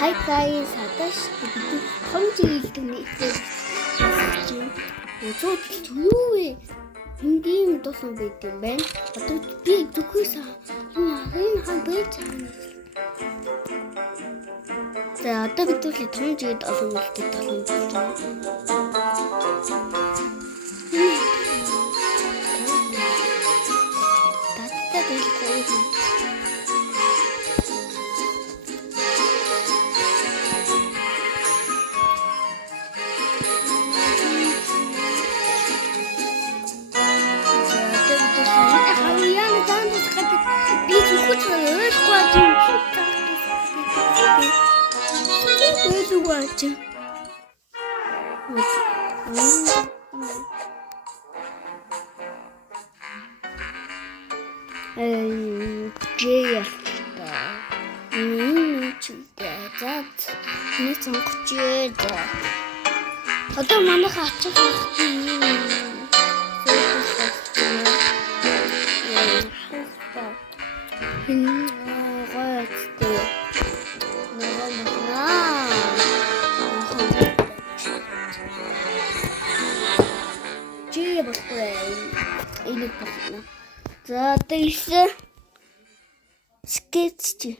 Hi guys, хадаш бид том зүйлд нэгтэй юу вэ? Эндийн дусан байт юм байна. Одоо би зүгээс энэ хаан байж байгаа. За одоо бид том зүйлд олон үлдээ толон болж байна. Одоо манайх ачих за дээш скетч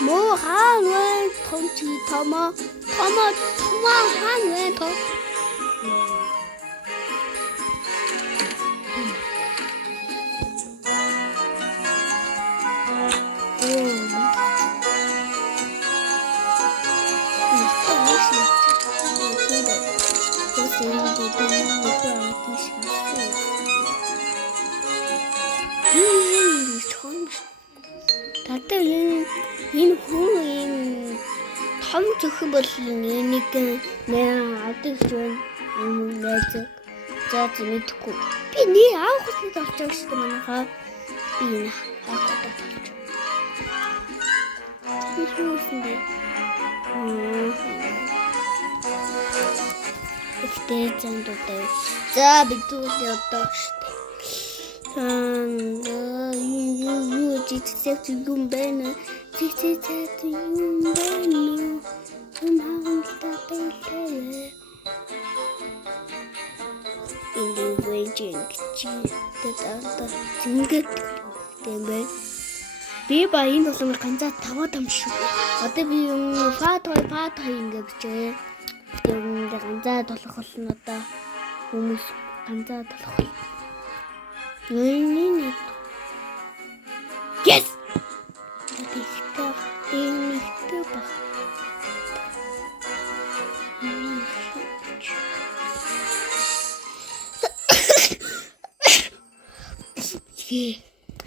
뭐 하는 통치 터머 하는 더 энэ хүн том зөвхөн бол нэг авдаг зүйл найз за мэдхгүй би нэг аав хүсэнд олж байгаа шүү дээ манайхаа би энэ хаах удаа болж Эцтэй зандуудаа за бид үгүй одоо шүү дээ юу жижиг юм байна жижиг юм байна томхонтой бэлээ энэ вэжинг чи тата зингэт тэмбэ би ба энэ болгоно ганцаа таваад юм шүү. Одоо би фат ингэ бичээ. Тэгвэл ганцаа толох болно одоо хүмүүс ганцаа толох. Нэ. Yes. Энэ ба.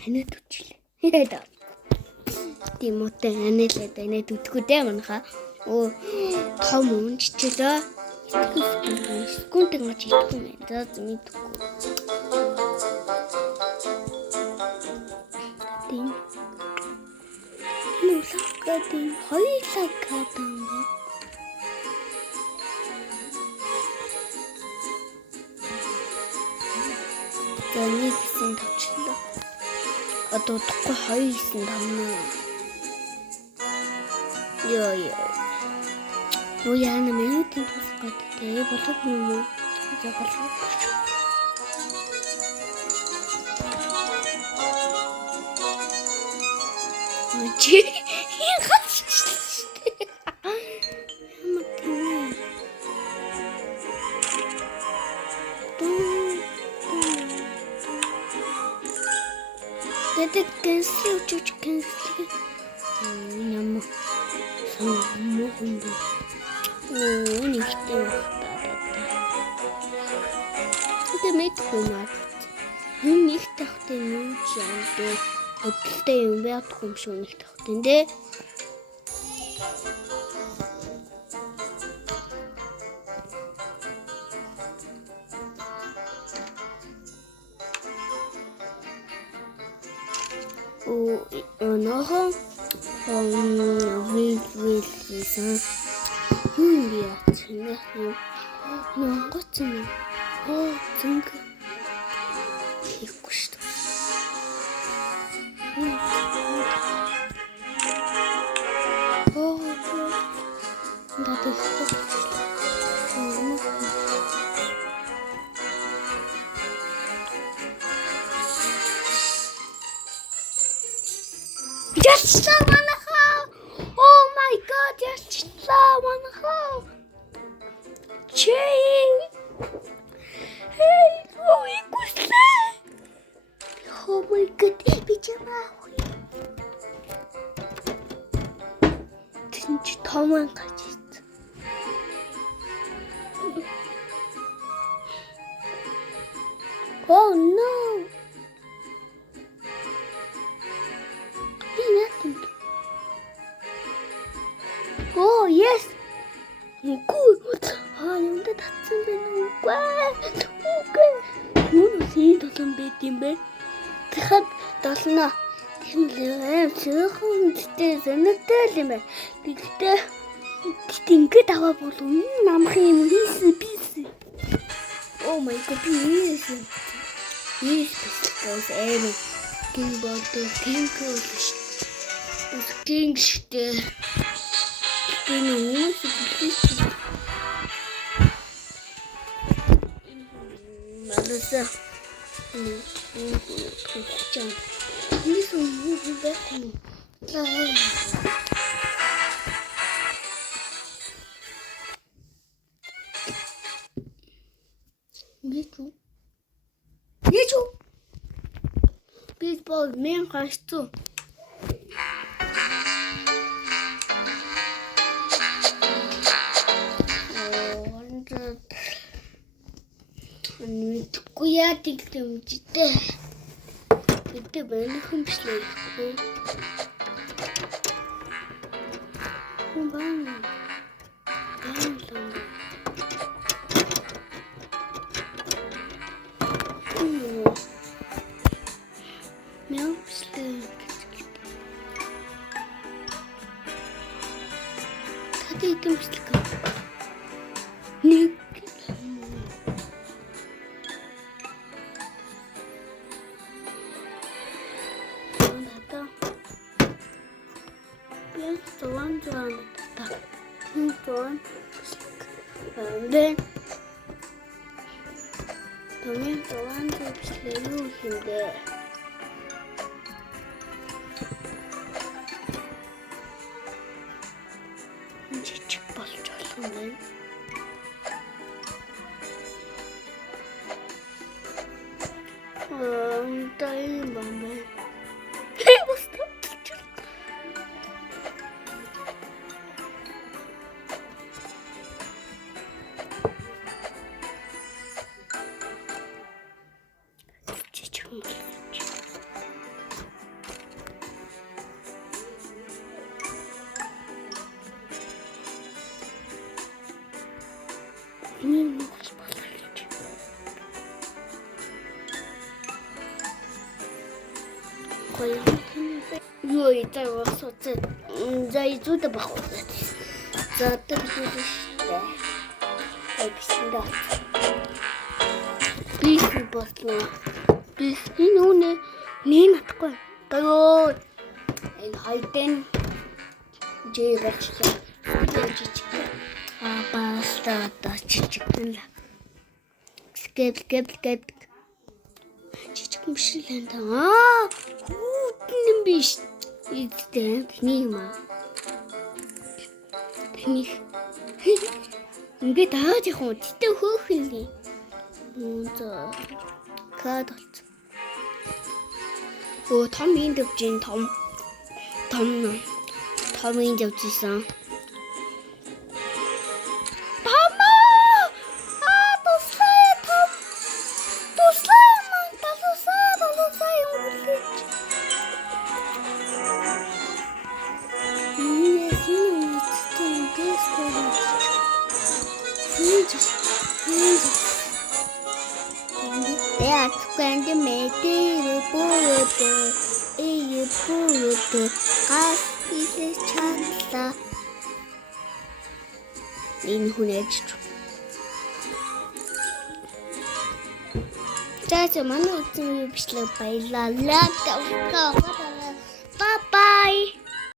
Ханаа түчлээ. Яа. Тимотей анилээд энэ түтгүүдээ манайха том унччихлаа. Скунтэй ngаж идэхгүй юм. За мэдхгүй. Тим. Нүлэкэдин хоёлакадан. Нэг гэсэн тавчлаа. Одоо удахгүй 2-9 тамнаа. Яа. Оо яана минутын тусгаад тэгээ болох юм уу? За болох. Чи нэг тахтай юм жаа. Өдөлтэй юм яадах юм шүү нэг тахтай нэ. Нохон вилсэн юу юм яач нэ нонгоц юм зинг хийхгүй шүү Just oh my god, just Hey, oh my god, pijama. Tinch Toman kajit. Oh no. Oh yes. Good. Юм да татсан байна уу? Үгүй. Юу сий толон байт юм бэ? Тэгэхэд долно. Тэмлээ. Зөвхөнтэй зэнэтэй юм байна. Тэгтээ ингээд аваа бол намх юм бис. Oh my god. Бис. Бас эм. Кингштэй. Энэ Маласа. Чам. Нису бэкэн. Ничу. Бейсбол мен хашцу. Куя тиктем житэ. Гэтэ байна хэмжлээ. Баан. Мяуслээ. Тэд идэмслэг. Нэг then Tomen tovan tepsileri üstünde. Cicik balçalım ben. Dayım ben. Hey bastım. Юу яа wasууц за изүүд баггүй. За тэгвэл штэ. Эксэнда. Бис бослоо. Бис нүнэ нээ натахгүй. Тагоо. Энэ хайтэн жирэгчлээ. Жижиг. Баста чичиг л. Скеп. Жижиг юм шиг л энэ. Хүүтэн биш. Идтэй нийма. Тэний. Ингээд тааж яг үттэй хөөхний. За. Кадалт. Оо том ин дэвжин том ин дэвжсэн. That's when the maid did it. бүрүүд гал хийлээ чадлаа. Энэ хүн ээж. За манай үзэн бичлэг баялаа. Бай бай.